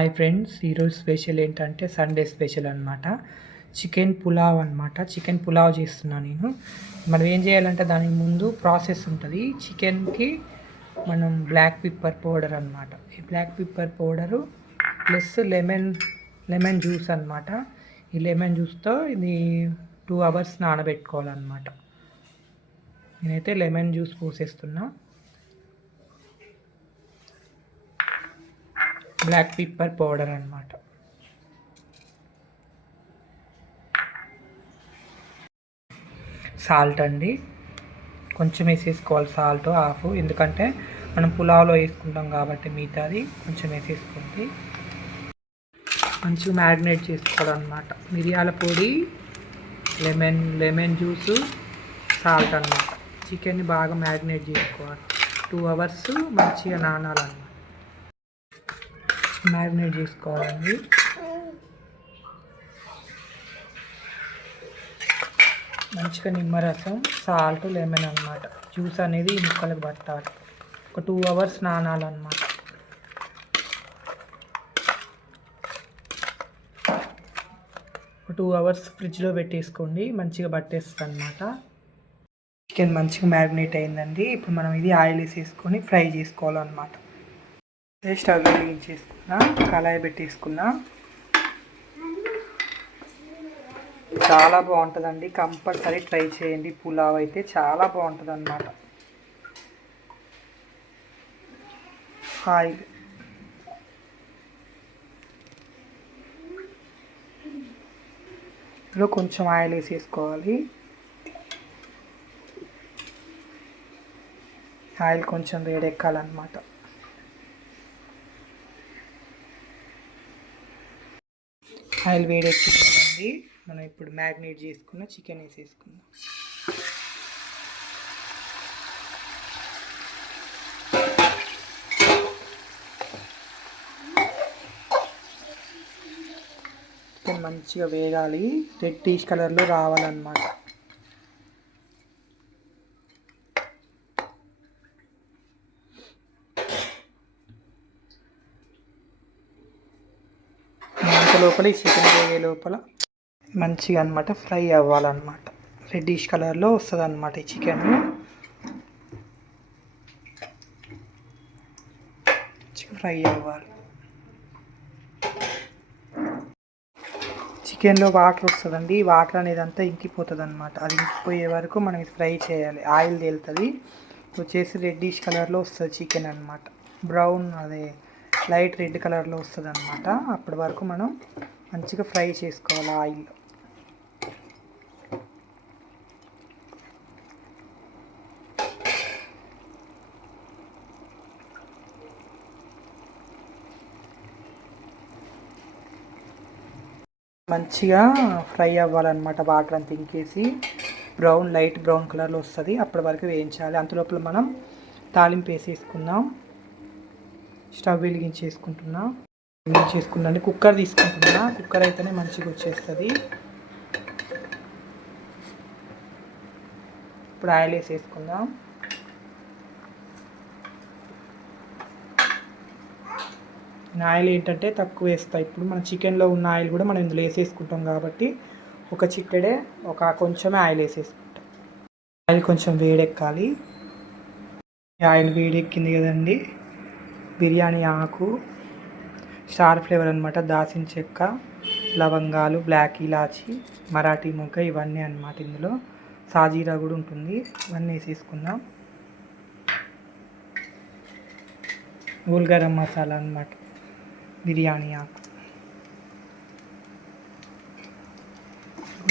Hi friends, ఈరోజు special ఏంటంటే Sunday special అనమాట. చికెన్ పులావ్ అనమాట. చికెన్ పులావ్ చేస్తున్నాను నేను. మనం ఏం చేయాలంటే దానికి ముందు ప్రాసెస్ ఉంటుంది. చికెన్కి మనం బ్లాక్ పెప్పర్ పౌడర్ అనమాట. ఈ black pepper powder plus lemon juice అనమాట. ఈ లెమన్ జ్యూస్తో ఇది 2 hours నానబెట్టుకోవాలన్నమాట. నేనైతే లెమన్ జ్యూస్ పోసేస్తున్నా. బ్లాక్ పెప్పర్ పౌడర్ అనమాట. సాల్ట్ అండి, కొంచెం వేసేసుకోవాలి. సాల్ట్ హాఫ్, ఎందుకంటే మనం పులావ్లో వేసుకుంటాం కాబట్టి మిగతాది కొంచెం వేసేసుకోండి. మంచిగా మ్యారినేట్ చేసుకోవాలన్నమాట. మిరియాల పొడి, లెమన్ జ్యూసు, సాల్ట్ అన్నమాట. చికెన్ని బాగా మ్యారినేట్ చేసుకోవాలి. 2 hours మంచిగా నానాలన్నమాట. మ్యారినేట్ చేసుకోవాలండి. మంచిగా నిమ్మరసం, సాల్ట్, లెమన్ అన్నమాట. జ్యూస్ అనేది ఈ ముక్కలకు పట్టాలి. ఒక 2 hours నానాలన్నమాట. ఒక 2 hours ఫ్రిడ్జ్లో పెట్టేసుకోండి, మంచిగా పట్టేస్తుంది అన్నమాట. చికెన్ మంచిగా మ్యారినేట్ అయిందండి. ఇప్పుడు మనం ఇది ఆయిల్ వేసేసుకొని ఫ్రై చేసుకోవాలన్నమాట. స్టవ్ వెలిగించేసుకున్నా, కళాయి పెట్టేసుకున్నా. చాలా బాగుంటుందండి, కంపల్సరీ ట్రై చేయండి. పులావ్ అయితే చాలా బాగుంటుంది అన్నమాట. ఆయిల్ ఇందులో కొంచెం ఆయిల్ వేసేసుకోవాలి. ఆయిల్ కొంచెం వేడెక్కాలన్నమాట. ఆయిల్ వేడెక్కింది కదండి, మనం ఇప్పుడు మ్యారినేట్ చేసుకున్న చికెన్ వేసేసుకుందాం. చికెన్ మంచిగా వేగాలి, రెడ్డిష్ కలర్లో రావాలన్నమాట. లోపల ఈ చికెన్ వేగే లోపల మంచిగా అనమాట ఫ్రై అవ్వాలన్నమాట. రెడ్డిష్ కలర్లో వస్తుంది అన్నమాట ఈ చికెన్. ఫ్రై అవ్వాలి. చికెన్లో వాటర్ వస్తుందండి, వాటర్ అనేది అంతా ఇంకిపోతుంది అన్నమాట. అది ఇంకిపోయే వరకు మనం ఇది ఫ్రై చేయాలి. ఆయిల్ తేలుతుంది. వచ్చేసి రెడ్డిష్ కలర్లో వస్తుంది చికెన్ అన్నమాట. బ్రౌన్ అదే లైట్ రెడ్ కలర్లో వస్తుంది అన్నమాట. అప్పటి వరకు మనం మంచిగా ఫ్రై చేసుకోవాలి ఆయిల్లో. మంచిగా ఫ్రై అవ్వాలన్నమాట. వాటర్ అంతా ఇంకేసి లైట్ బ్రౌన్ కలర్లో వస్తుంది. అప్పటి వరకు వేయించాలి. అంతలోపల మనం తాలింపు వేసేసుకుందాం. స్టవ్ వెలిగించేసుకుంటున్నా. కుక్కర్ తీసుకుంటున్నా. కుక్కర్ అయితేనే మంచిగా వచ్చేస్తుంది. ఇప్పుడు ఆయిల్ వేసేసుకుందాం. ఆయిల్ ఏంటంటే తక్కువ వేస్తాయి. ఇప్పుడు మన చికెన్లో ఉన్న ఆయిల్ కూడా మనం ఇందులో వేసేసుకుంటాం కాబట్టి ఒక చిక్కడే కొంచెమే ఆయిల్ వేసేసుకుంటాం. ఆయిల్ కొంచెం వేడెక్కాలి. ఆయిల్ వేడెక్కింది కదండి. బిర్యానీ ఆకు, స్టార్ ఫ్లేవర్ అనమాట, దాల్చిన చెక్క, లవంగాలు, బ్లాక్ ఇలాచి, మరాఠీ మొగ్గ, ఇవన్నీ అనమాట. ఇందులో సాజీరా కూడా ఉంటుంది. ఇవన్నీ వేసేసుకుందాం. హోల్ గరం మసాలా అనమాట, బిర్యానీ ఆకు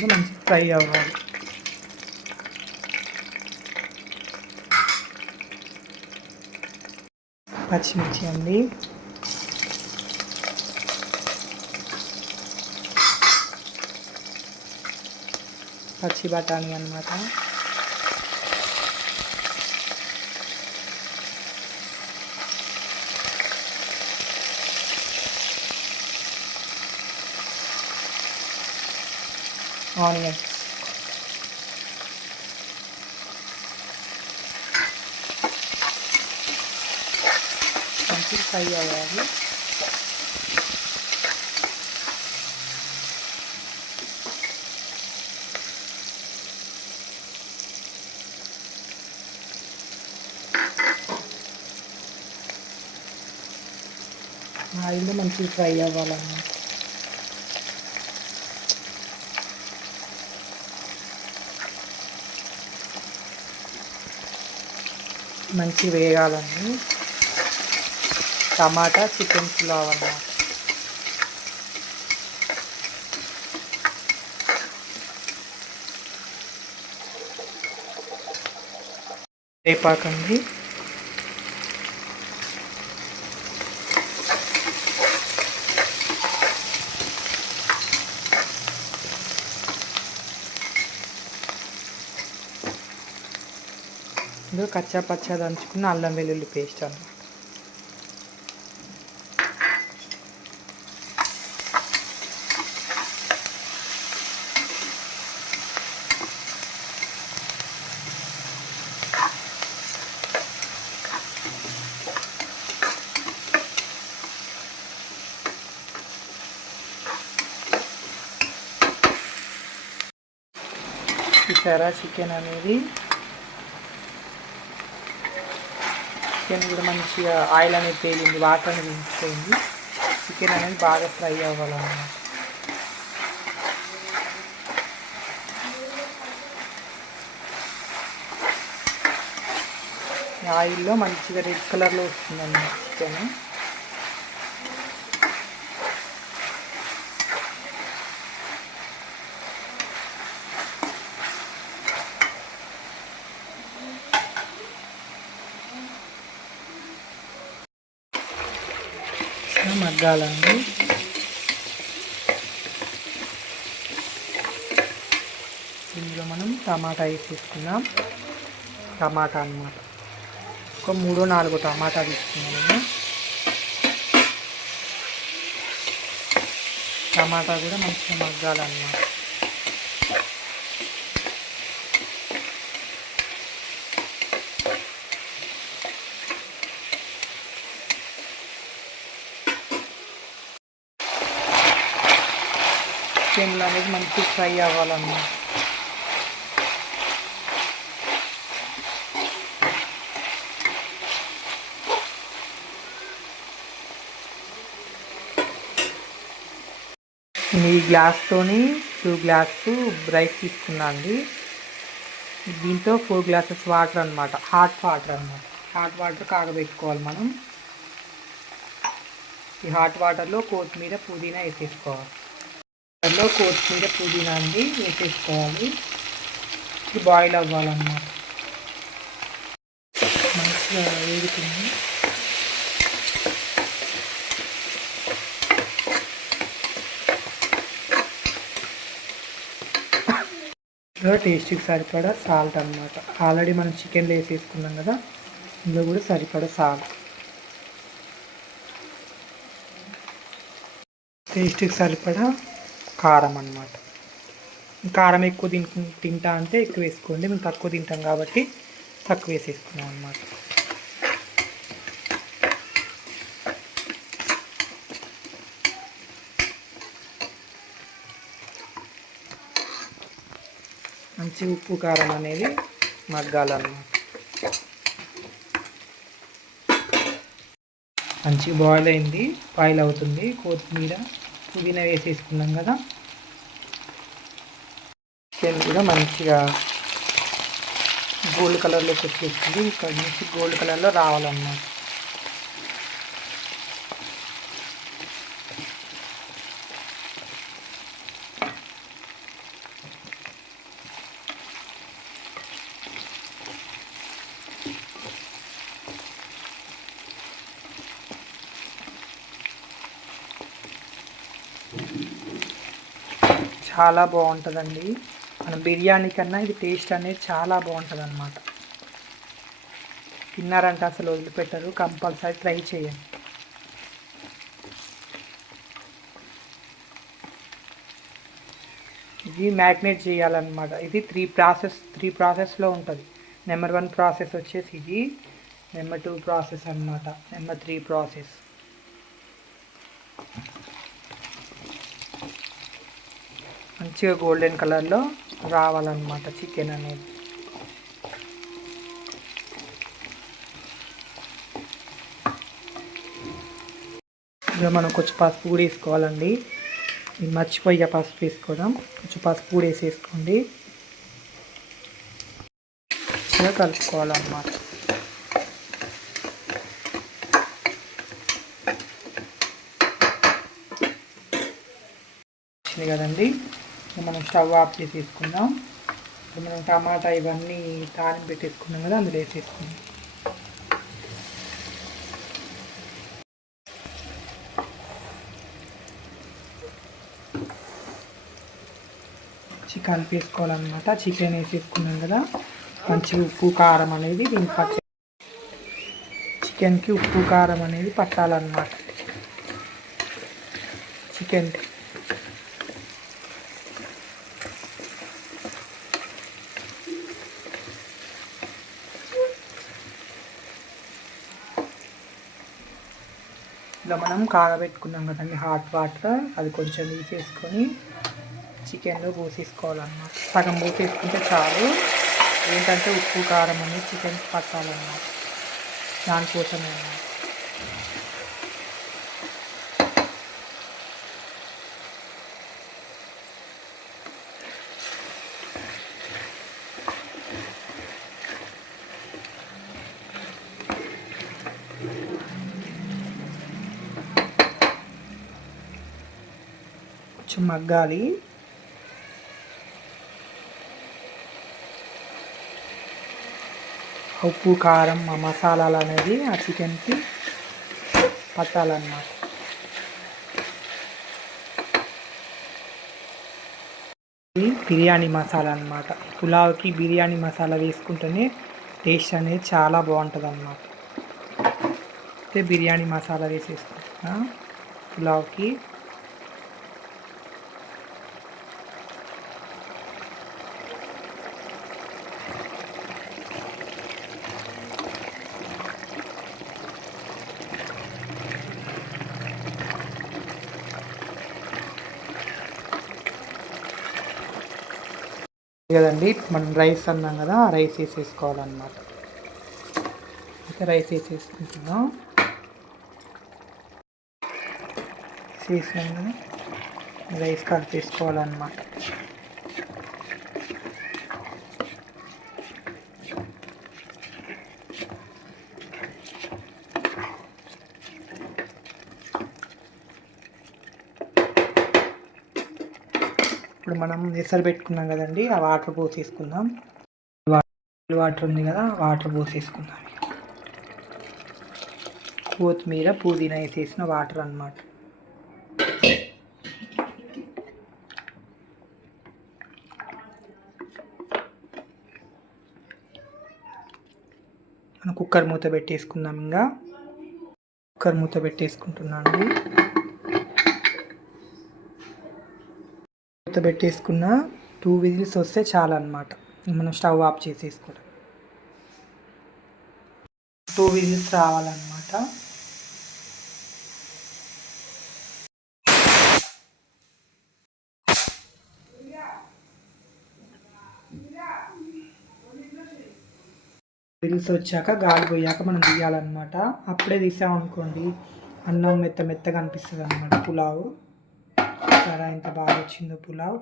కూడా మంచి ఫ్రై అవ్వాలి. పచ్చిమిర్చి అండి, పచ్చి బఠానీ అన్నమాట, ఆనియన్స్, మంచిగా ఫ్రై అవ్వాలి. ఆయిల్లో మంచిగా ఫ్రై అవ్వాలన్నమాట. మంచిగా వేగాలండి. టమాటా చికెన్ పులావ్ అన్నమాట. వేపాకండి. ఇందులో కచ్చా పచ్చా దంచుకున్న అల్లం వెల్లుల్లి పేస్ట్ అన్నమాట. చూసారా చికెన్ అనేది, చికెన్ కూడా మంచిగా ఆయిల్ అనేది తేలింది, వాటర్ అనేది దించిపోయింది. చికెన్ అనేది బాగా ఫ్రై అవ్వాలన్నమాట. ఆయిల్లో మంచిగా రెడ్ కలర్లో వస్తుందన్నమాట చికెన్. మగ్గాలండి. ఇందులో మనం టమాటా వేసేసుకుందాం. టమాటా అన్నమాట, ఒక 3-4 టమాటా తీసుకున్నాను. టమాటా కూడా మంచిగా మగ్గాలన్నమాట. చికెన్లో అనేది మంచిగా ఫ్రై అవ్వాలన్నమాట. ఈ గ్లాస్తోని 2 గ్లాసు రైస్ తీసుకున్నా అండి. దీంతో 4 గ్లాసెస్ వాటర్ అన్నమాట, హాట్ వాటర్ అన్నమాట. హాట్ వాటర్ కాగబెట్టుకోవాలి మనం. ఈ హాట్ వాటర్లో కొత్తిమీర పుదీనా వేసేసుకోవాలి. వాటర్లో కొత్తిమీర పుదీనా అండి వేసేసుకోవాలి. ఇది బాయిల్ అవ్వాలన్నమాట. మంచిగా వేడుతుంది. ఇందులో టేస్ట్కి సరిపడా సాల్ట్ అన్నమాట. ఆల్రెడీ మనం చికెన్లో వేసేసుకున్నాం కదా, ఇందులో కూడా సరిపడా సాల్ట్. టేస్ట్కి సరిపడా కారం అన్నమాట. కారం ఎక్కువ తింటా అంటే ఎక్కువ వేసుకోండి. మేము తక్కువ తింటాం కాబట్టి తక్కువ వేసేసుకున్నాం అన్నమాట. మంచి ఉప్పు కారం అనేది మగ్గాలన్నమాట. మంచి బాయిల్ అయింది, బాయిల్ అవుతుంది. కొత్తిమీర పుదీనా వేసేసుకున్నాం కదా, చికెన్ కూడా మంచిగా గోల్డ్ కలర్లోకి వచ్చేస్తుంది. ఇక్కడ నుంచి గోల్డ్ కలర్లో రావాలన్నమాట. చాలా బాగుంటుందండి. మన బిర్యానీ కన్నా ఇది టేస్ట్ అనేది చాలా బాగుంటుంది అన్నమాట. తిన్నారంటే అసలు వదిలిపెట్టరు, కంపల్సరీ ట్రై చేయండి. ఇది మ్యారినేట్ చేయాలన్నమాట. ఇది 3 ప్రాసెస్లో ఉంటుంది. నెంబర్ 1 ప్రాసెస్ వచ్చేసి ఇది, నెంబర్ 2 ప్రాసెస్ అన్నమాట, నెంబర్ 3 ప్రాసెస్. మంచిగా గోల్డెన్ కలర్లో రావాలన్నమాట చికెన్ అనేది. ఇలా మనం కొంచెం పసుపు కూడా వేసుకోవాలండి. ఇది మర్చిపోయి పసుపు వేసుకోవడం. కొంచెం పసుపు కూడా వేసేసుకోండి. ఇలా కలుపుకోవాలన్నమాట. వచ్చింది కదండి. మనం స్టవ్ ఆఫ్ చేసేసుకుందాం. ఇప్పుడు మనం టమాటా ఇవన్నీ తాలింపు పెట్టేసుకున్నాం కదా, అందులో వేసేసుకుందాం. చికెన్ వేసుకోవాలన్నమాట. చికెన్ వేసేసుకున్నాం కదా, మంచి ఉప్పు కారం అనేది దీనికి చికెన్కి ఉప్పు కారం అనేది పట్టాలన్నమాట. చికెన్ ఇలా మనం కాగబెట్టుకున్నాం కదండి హాట్ వాటర్, అది కొంచెం తీసేసుకొని చికెన్లో పోసేసుకోవాలన్నమాట. సగం పోసేసుకుంటే చాలు. ఏంటంటే ఉప్పు కారం అనేది చికెన్కి పట్టాలన్నమాట, దానికోసమే అన్నమాట. కొంచెం మగ్గాలి. ఉప్పు కారం ఆ మసాలాలు అనేది ఆ చికెన్కి పట్టాలన్నమాట. ఇది బిర్యానీ మసాలా అన్నమాట. పులావ్కి బిర్యానీ మసాలా వేసుకుంటేనే టేస్ట్ అనేది చాలా బాగుంటుంది అన్నమాట. అయితే బిర్యానీ మసాలా వేసేసుకుంటున్నా పులావ్కి. కదండి మనం రైస్ అన్నాం కదా, రైస్ వేసేసుకోవాలన్నమాట. అయితే రైస్ వేసేసుకుంటున్నాం. వేసినాం కదా, రైస్ కలిపేసుకోవాలన్నమాట. ఇప్పుడు మనం ఎసరు పెట్టుకున్నాం కదండి, ఆ వాటర్ పోసేసుకుందాం. వాటర్ ఉంది కదా, వాటర్ పోసేసుకుందాం. కొత్తిమీర పుదీనా వేసేసిన వాటర్ అన్నమాట. మనం కుక్కర్ మూత పెట్టేసుకుందాం. ఇంకా కుక్కర్ మూత పెట్టేసుకుంటున్నాను అండి. మూత పెట్టేసుకున్న 2 విజిల్స్ వస్తే చాలన్నమాట. మనం స్టవ్ ఆఫ్ చేసేసుకోవడం. 2 విజిల్స్ రావాలన్నమాట. విజిల్స్ వచ్చాక గాలి పోయాక మనం తీయాలన్నమాట. అప్పుడే తీసామనుకోండి అన్నం మెత్తగా అనిపిస్తుంది అన్నమాట. పులావ్ చాలా ఎంత బాగా వచ్చిందో పులావ్,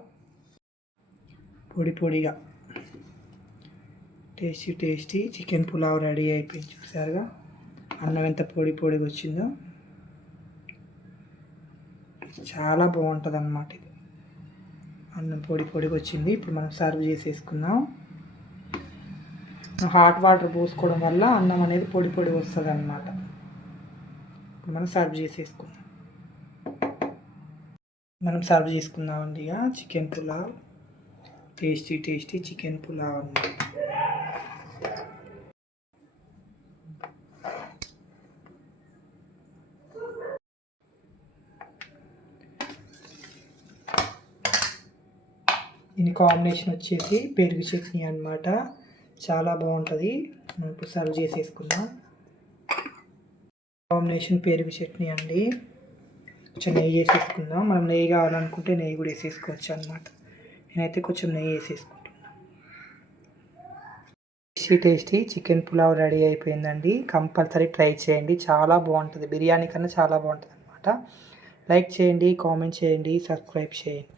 పొడిగా టేస్టీ చికెన్ పులావ్ రెడీ అయిపోయింది. చూసారుగా అన్నం ఎంత పొడిగా వచ్చిందో. చాలా బాగుంటుంది అన్నమాట. ఇది అన్నం పొడిగా వచ్చింది. ఇప్పుడు మనం సర్వ్ చేసేసుకుందాం. హాట్ వాటర్ పోసుకోవడం వల్ల అన్నం అనేది పొడి వస్తుంది అన్నమాట. ఇప్పుడు మనం సర్వ్ చేసేసుకుందాం. మనం సర్వ్ చేసుకుందామండి. ఇక chicken pulao, tasty chicken pulao అన్నమాట. దీని కాంబినేషన్ వచ్చేసి పెరుగు చట్నీ అన్నమాట. చాలా బాగుంటుంది. మనం ఇప్పుడు సర్వ్ చేసేసుకుందాం. కాంబినేషన్ పెరుగు చట్నీ అండి. కొంచెం నెయ్యి వేసేసుకుందాం. మనం నెయ్యి కావాలనుకుంటే నెయ్యి కూడా వేసేసుకోవచ్చు అన్నమాట. నేనైతే కొంచెం నెయ్యి వేసేసుకుంటున్నాను. టేస్టీ చికెన్ పులావ్ రెడీ అయిపోయిందండి. కంపల్సరీ ట్రై చేయండి. చాలా బాగుంటుంది. బిర్యానీ కన్నా చాలా బాగుంటుంది అన్నమాట. అనమాట. లైక్ చేయండి, కామెంట్ చేయండి, సబ్స్క్రైబ్ చేయండి.